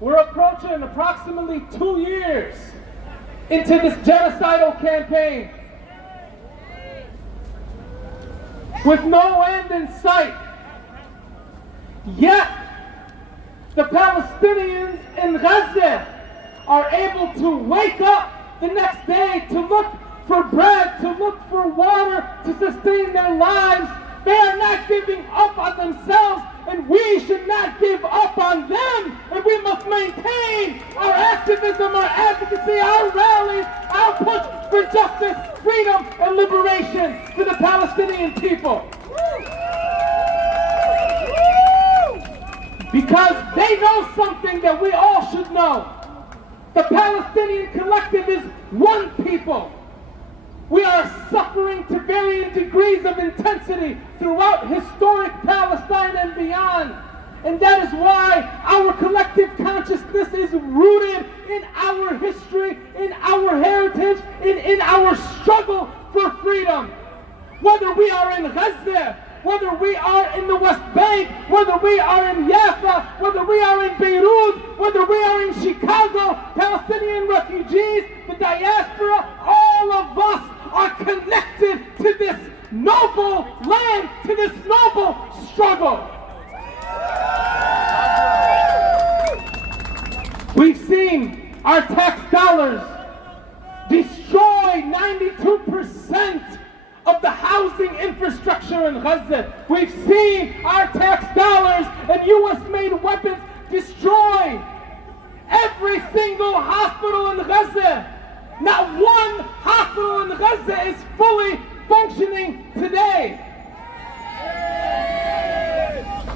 We're approaching approximately 2 years into this genocidal campaign with no end in sight. Yet, the Palestinians in Gaza are able to wake up the next day to look for bread, to look for water, to sustain their lives. They are not giving up on themselves, and we should not give up on them. And we must maintain our activism, our advocacy, our rallies, our push for justice, freedom, and liberation to the Palestinian people. Because they know something that we all should know. The Palestinian collective is one people. We are suffering to varying degrees of intensity throughout historic Palestine and beyond. And that is why our collective consciousness is rooted in our history, in our heritage, in our struggle for freedom. Whether we are in Gaza, whether we are in the West Bank, whether we are in Jaffa, whether we are in Beirut, whether we are in Chicago, Palestinian refugees, the diaspora, all of us are connected to this noble land, to this noble struggle. We've seen our tax dollars destroy 92% of the housing infrastructure in Gaza. We've seen our tax dollars and US-made weapons destroy every single hospital in Gaza. Not one hospital in Gaza is fully functioning today.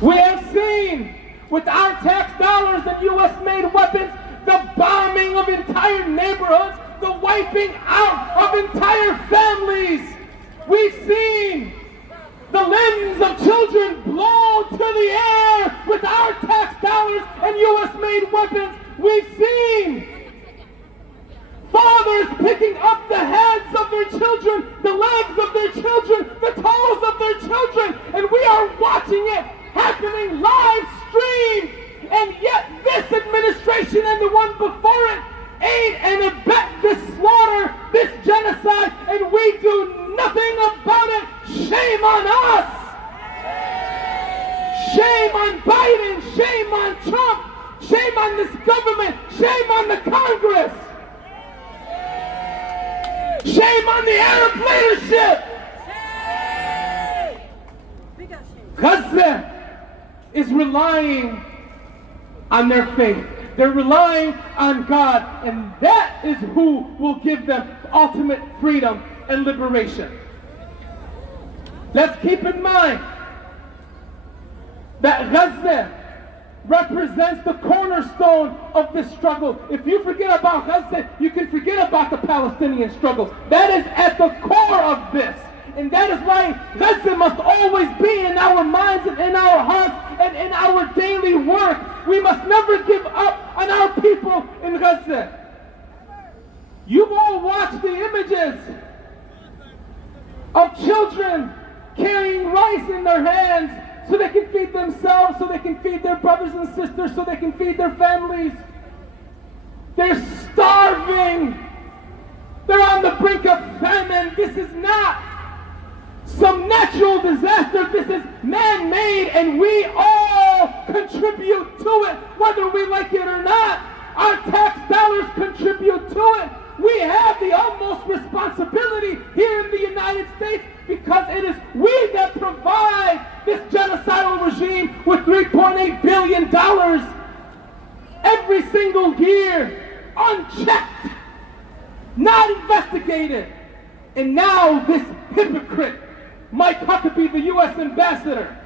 We have seen with our tax dollars and US-made weapons the bombing of entire neighborhoods, the wiping out of entire families. We've seen the limbs of children blown to the air with our tax dollars and US-made weapons. We've seen fathers picking up the heads of their children, the legs of their children, the toes of their children, and we are watching it happening live stream. And yet this administration and the one before it aid and abet this slaughter, this genocide, and we do nothing about it. Shame on us. Shame on Biden. Shame on Trump. Shame on this government. Shame on the Congress. Shame on the Arab leadership. Gaza is relying on their faith. They're relying on God, and that is who will give them ultimate freedom and liberation. Let's keep in mind that Gaza represents the cornerstone of this struggle. If you forget about Gaza, you can forget about the Palestinian struggle. That is at the core of this. And that is why Gaza must always be in our minds and in our hearts and in our daily work. We must never give up on our people in Gaza. You've all watched the images of children carrying rice in their hands so they can feed themselves, so they can feed their brothers and sisters, so they can feed their families. They're starving. They're on the brink of famine. This is not some natural disaster. This is man-made, and we all contribute to it, whether we like it or not. Our tax dollars contribute to it. We have the utmost responsibility here in the United States because it is we that provide this genocidal regime with $3.8 billion every single year, unchecked, not investigated. And now this hypocrite, Mike Huckabee, the U.S. ambassador,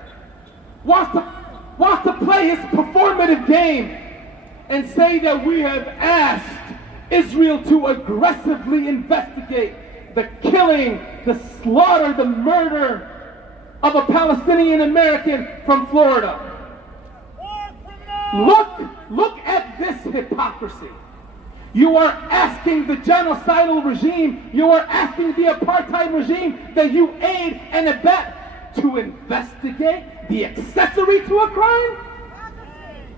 wants to play his performative game and say that we have asked Israel to aggressively investigate the killing, the slaughter, the murder of a Palestinian American from Florida. Look at this hypocrisy. You are asking the genocidal regime, you are asking the apartheid regime that you aid and abet to investigate the accessory to a crime?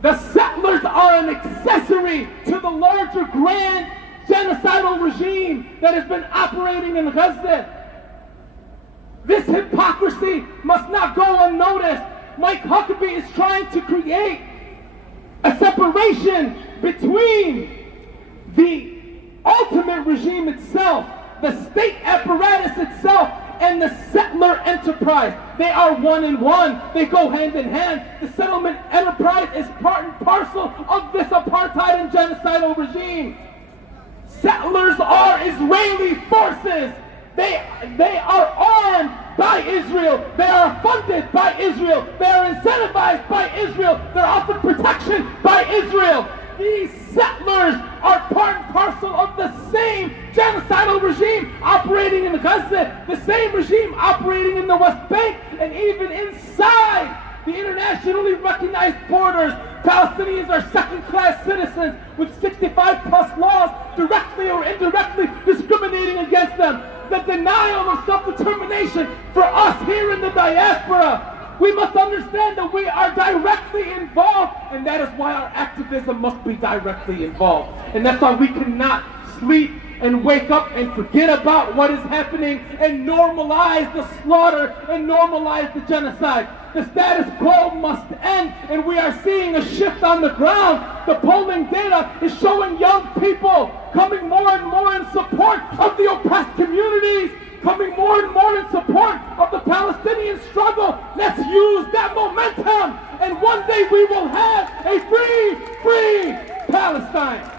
The settlers are an accessory to the larger grand genocidal regime that has been operating in Gaza. This hypocrisy must not go unnoticed. Mike Huckabee is trying to create a separation between the ultimate regime itself, the state apparatus itself, and the settler enterprise. They are one in one. They go hand in hand. The settlement enterprise is part and parcel of this apartheid and genocidal regime. Settlers are Israeli forces. They are armed by Israel. They are funded by Israel. They are incentivized by Israel. They're offered protection by Israel. These settlers are part and parcel of the same genocidal regime operating in Gaza, the same regime operating in the West Bank, and even inside the internationally recognized borders. Palestinians are second-class citizens with 65 plus laws directly or indirectly discriminating against them. The denial of self-determination for us here in the diaspora. We must understand that we are directly involved, and that is why our activism must be directly involved. And that's why we cannot sleep and wake up and forget about what is happening and normalize the slaughter and normalize the genocide. The status quo must end, and we are seeing a shift on the ground. The polling data is showing young people coming more and more in support of the oppressed communities, coming more and more in support of the Palestinian struggle. Let's use that momentum, and one day we will have a free Palestine.